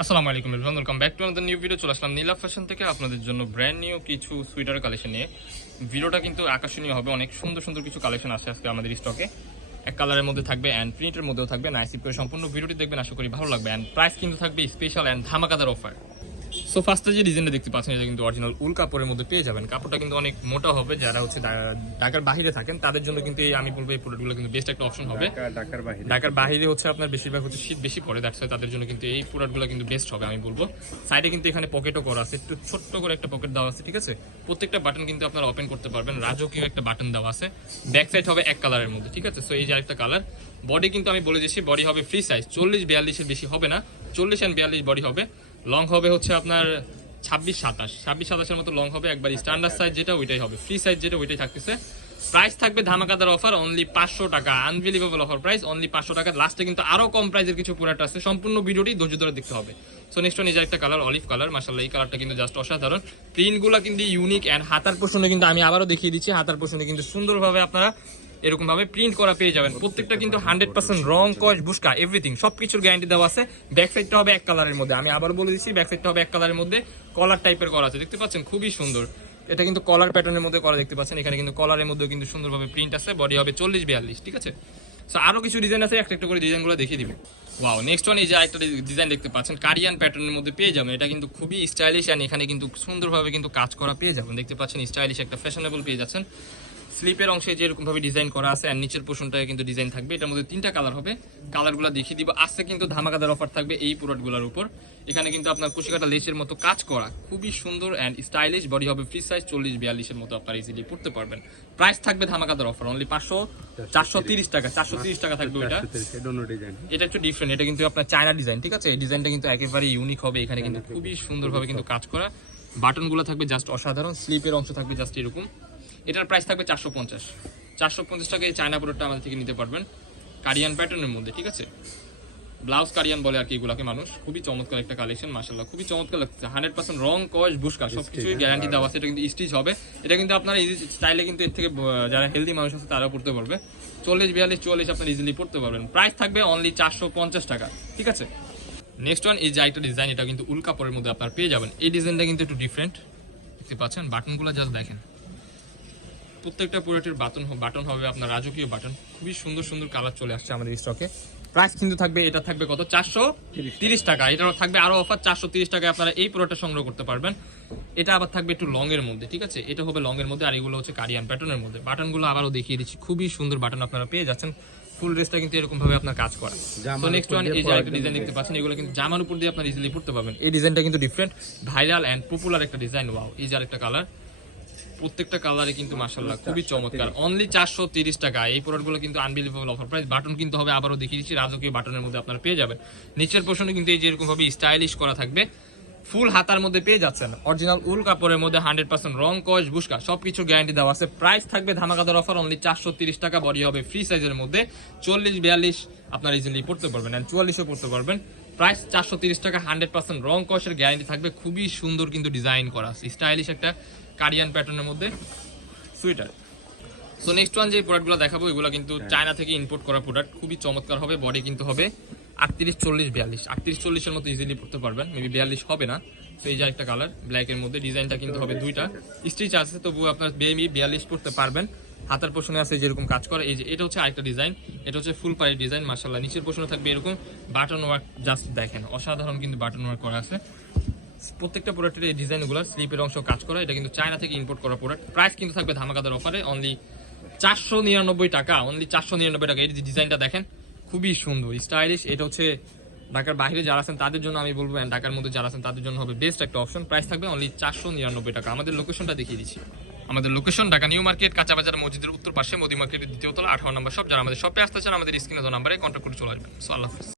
আসসালামু আলাইকুম everyone, welcome back to another new video. চলে আসলাম নীলা ফ্যাশন থেকে আপনাদের জন্য ব্র্যান্ড নিউ কিছু সুইটার কালেকশন নিয়ে। ভিডিওটা কিন্তু আকর্ষণীয় হবে, অনেক সুন্দর সুন্দর কিছু কালেকশন আসছে আজকে আমাদের স্টকে। এক কালারের মধ্যে থাকবে অ্যান্ড প্রিন্টের মধ্যেও থাকবে। নাইসিপ করে সম্পূর্ণ ভিডিওটি দেখবেন, আশা করি ভালো লাগবে। অ্যান্ড প্রাইস কিন্তু থাকবে স্পেশাল অ্যান্ড ধামাকাদার অফার। সো ফার্স্টে যে ডিজাইনটা দেখতে পাচ্ছেন এটা কিন্তু অরিজিনাল উল কাপড়ের মধ্যে পেয়ে যাবেন। কাপড়টা কিন্তু অনেক মোটা হবে, যারা হচ্ছে ঢাকার বাইরে থাকেন তাদের জন্য কিন্তু আমি বলবো এই প্রোডাক্টগুলো কিন্তু বেস্ট একটা অপশন হবে। ঢাকার বাইরে হচ্ছে আপনার বেশিরভাগ হচ্ছে শীত বেশি পড়ে, দ্যাটস ওয়াই তাদের জন্য কিন্তু এই প্রোডাক্টগুলো কিন্তু বেস্ট হবে আমি বলবো। সাইডে কিন্তু এখানে পকেটও করা আছে, একটু ছোট্ট করে একটা পকেট দেওয়া আছে, ঠিক আছে। প্রত্যেকটা বাটন কিন্তু আপনারা ওপেন করতে পারবেন, রাজকীয় একটা বাটন দেওয়া আছে। ব্যাক সাইড হবে এক কালারের মধ্যে, ঠিক আছে। সো এই যে আরেকটা কালার। বডি কিন্তু আমি বলে দিচ্ছি, বডি হবে ফ্রি সাইজ, 40-42 এর বেশি হবে না, 40 and 42 বডি হবে। লং হবে হচ্ছে আপনার 26-27 এর মতো লং হবে, একবার স্ট্যান্ডার্ড সাইজ যেটা ওইটাই হবে, ফ্রি সাইজ যেটা ওইটাই থাকতেছে। প্রাইস থাকবে ধামাকাদার অফার, অনলি 500 টাকা, আনবিলিভেবল অফার প্রাইস, অনলি 500 টাকা। লাস্টে কিন্তু আরো কম প্রাইসের কিছু প্রোডাক্ট আছে, সম্পূর্ণ ভিডিওটি ধৈর্য ধরে দেখতে হবে। সো নেক্সট ওয়ান, এই যে একটা কালার অলিভ কালার, মাশাআল্লাহ এই কালারটা কিন্তু জাস্ট অসাধারণ। প্রিন্টগুলো কিন্তু ইউনিক অ্যান্ড হাতার পোর্শনে কিন্তু আমি আবারও দেখিয়ে দিচ্ছি, হাতার পোর্শনে কিন্তু সুন্দরভাবে আপনারা এরকম ভাবে প্রিন্ট করা পেয়ে যাবেন। প্রত্যেকটা কিন্তু 100% রং কস বুশকা এভরিথিং সবকিছুর গ্যারান্টি দেওয়া আছে। ব্যাক সাইডটা হবে এক কালারের মধ্যে, আমি আবার বলে দিচ্ছি ব্যাক সাইডটা হবে এক কালারের মধ্যে, কলার টাইপের করা আছে, দেখতে পাচ্ছেন খুবই সুন্দর। এটা কিন্তু কলার প্যাটার্নের মধ্যে করা, দেখতে পাচ্ছেন এখানে কিন্তু কলারের মধ্যে কিন্তু সুন্দরভাবে প্রিন্ট আছে। বডি হবে 40-42, ঠিক আছে। সো আরো কিছু ডিজাইন আছে, একটা একটা করে ডিজাইনগুলো দেখিয়ে দিব। ওয়াও, নেক্সট ওয়ান, এই যে একটা ডিজাইন দেখতে পাচ্ছেন কারিয়ান প্যাটার্নের মধ্যে পেয়ে যাবেন। এটা কিন্তু খুবই স্টাইলিশ অ্যান্ড এখানে কিন্তু সুন্দরভাবে কিন্তু কাজ করা পেয়ে যাবেন, দেখতে পাচ্ছেন স্টাইলিশ একটা ফ্যাশনেবল পেয়ে যাচ্ছেন। স্লিপের অংশে যেরকম ভাবে ডিজাইন করা আছে আর নিচের পোর্শনটায় কিন্তু ডিজাইন থাকবে। এটার মধ্যে 3টা কালার হবে, কালারগুলো দেখিয়ে দিব। আজকে কিন্তু ধামাকাদার অফার থাকবে এই প্রোডাক্টগুলোর উপর। এখানে কিন্তু আপনার কুশিকাটা লেসের মতো কাজ করা, খুবই সুন্দর অ্যান্ড স্টাইলিশ। বডি হবে ফ্রি সাইজ, 40-42 এর মতো আপনারা ইজিলি পড়তে পারবেন। প্রাইস থাকবে ধামাকাদার অফার, অনলি 430 টাকা, 430 টাকা থাকবে ওইটা। এটা একটু ডিফারেন্ট, এটা কিন্তু আপনার চায়না ডিজাইন, ঠিক আছে। এই ডিজাইনটা কিন্তু একেবারে ইউনিক হবে, এখানে কিন্তু খুবই সুন্দরভাবে কিন্তু কাজ করা। বাটনগুলো থাকবে জাস্ট অসাধারণ, স্লিপের অংশ থাকবে জাস্ট এরকম। এটার প্রাইস থাকবে 450 টাকা। এই চায়না প্রোডাক্টটা আমাদের থেকে নিতে পারবেন, কারিয়ান প্যাটার্নের মধ্যে, ঠিক আছে। ব্লাউজ কারিয়ান বলে আর কি এগুলাকে মানুষ। খুবই চমৎকার একটা কালেকশন, মাশাআল্লাহ খুবই চমৎকার লাগছে। 100% রং কস বুশকা সবকিছুই গ্যারান্টি দেওয়া আছে। এটা কিন্তু স্টিচ হবে, এটা কিন্তু আপনারা ইজি স্টাইলে কিন্তু এর থেকে যারা হেলদি মানুষ আছে তারাও পড়তে পারবে। 40-42-44 আপনারা ইজিলি পড়তে পারবেন। প্রাইস থাকবে অনলি 450 টাকা, ঠিক আছে। নেক্সট ওয়ান, এই যে একটা ডিজাইন, এটা কিন্তু উল কাপড়ের মধ্যে আপনারা পেয়ে যাবেন। এই ডিজাইনটা কিন্তু একটু ডিফারেন্ট, দেখতে পাচ্ছেন। বাটনগুলো জাস্ট দেখেন, প্রত্যেকটা প্রোডাক্টের বাটন হবে আপনার রাজকীয় বাটন, খুবই সুন্দর সুন্দর কালার চলে আসছে আমাদের স্টকে। প্রাইস কিন্তু থাকবে, এটা থাকবে কত, 430 টাকা। এটা থাকবে আরো অফার, 430 টাকায় আপনারা এই প্রোডাক্টটা সংগ্রহ করতে পারবেন। এটা আবার থাকবে একটু লং এর মধ্যে, ঠিক আছে। এটা হবে লং এর মধ্যে, আর এগুলো হচ্ছে কারিয়ান প্যাটার্নের মধ্যে। বাটনগুলো আবারও দেখিয়ে দিচ্ছি, খুবই সুন্দর বাটন আপনারা পেয়ে যাচ্ছেন। ফুল ড্রেসটা কিন্তু এরকম ভাবে আপনার কাজ করা। তো নেক্সট ওয়ান, এই যে একটা ডিজাইন দেখতে পাচ্ছেন, এগুলো কিন্তু জামার উপর দিয়ে আপনারা ইজিলি পড়তে পারবেন। এই ডিজাইনটা কিন্তু ডিফারেন্ট, ভাইরাল এন্ড পপুলার একটা ডিজাইন। ওয়াও, এই যে আরেকটা কালার, প্রত্যেকটা কালারে কিন্তু মাশাআল্লাহ খুবই চমৎকার। অনলি 430 টাকা। এই প্রোডাক্টগুলো কিন্তু আনবিলিভেবল অফার প্রাইস। বাটন কিন্তু হবে, আবারও দেখিয়ে দিচ্ছি, রাজকীয় বাটনের মধ্যে আপনারা পেয়ে যাবেন। নিচের পোর্শনে কিন্তু এই যে এরকম ভাবে স্টাইলিশ করা থাকবে, ফুল হাতার মধ্যে পেয়ে যাচ্ছেন। অরিজিনাল উল কাপড়ের মধ্যে 100% রং কস বুশকা সবকিছু গ্যারান্টি দেওয়া আছে। প্রাইস থাকবে ধামাকাদার অফার, অনলি 430 টাকা। বডি হবে ফ্রি সাইজের মধ্যে, 40-42 আপনারা ইজিলি পড়তে পারবেন এন্ড 44ও পড়তে পারবেন। প্রাইস 430 টাকা, 100% রং কসের গ্যারান্টি থাকবে। খুবই সুন্দর কিন্তু ডিজাইন করা আছে, স্টাইলিশ একটা কারিয়ান প্যাটার্নের মধ্যে সুইটার। সো নেক্সট ওয়ান, যে প্রোডাক্টগুলো দেখাবো এগুলো কিন্তু চায়না থেকে ইম্পোর্ট করা প্রোডাক্ট, খুবই চমৎকার হবে। বডি কিন্তু হবে 38-40-42, 38-40 এর মতো ইজিলি পড়তে পারবেন, মেবি 42 হবে না। তো এই যে একটা কালার ব্ল্যাক এর মধ্যে, ডিজাইনটা কিন্তু হবে দুইটা, স্টিচ আছে, তবু আপনার মেবি 42 পড়তে পারবেন। হাতার পোর্শনে আছে যেরকম কাজ করা। এই যে এটা হচ্ছে আরেকটা ডিজাইন, এটা হচ্ছে ফুল পাড়ি ডিজাইন, মাশাআল্লাহ। নিচের পোর্শনে থাকবে এরকম বাটন ওয়ার্ক, জাস্ট দেখেন অসাধারণ কিন্তু বাটন ওয়ার্ক করা আছে। প্রত্যেকটা প্রোডাক্টের এই ডিজাইনগুলো স্লিপের অংশ কাজ করা, এটা কিন্তু চায়না থেকে ইম্পোর্ট করা প্রোডাক্ট। প্রাইস কিন্তু থাকবে ধামাকাদার অফারে, অনলি 499 টাকা, অনলি 499 টাকা। এই ডিজাইনটা দেখেন, খুবই সুন্দর স্টাইলিশ। এটা হচ্ছে ঢাকার বাইরে যারা আছেন তাদের জন্য আমি বলবো, ঢাকার মধ্যে যারা আছেন তাদের জন্য হবে বেস্ট একটা অপশন। প্রাইস থাকবে অনলি 499 টাকা। আমাদের লোকেশনটা দেখিয়ে দিচ্ছি, আমাদের লোকেশন ঢাকা নিউ মার্কেট, কাঁচা বাজার মসজিদের উত্তর পাশে, মোদি মার্কেটের দ্বিতীয় তলা, 18 নম্বর শপ। যারা আমাদের শপে আসতে চান আমাদের স্ক্রিনে দেওয়া নাম্বারে কন্ট্যাক্ট করে চলে আসবেন। সো আল্লাহ হাফেজ।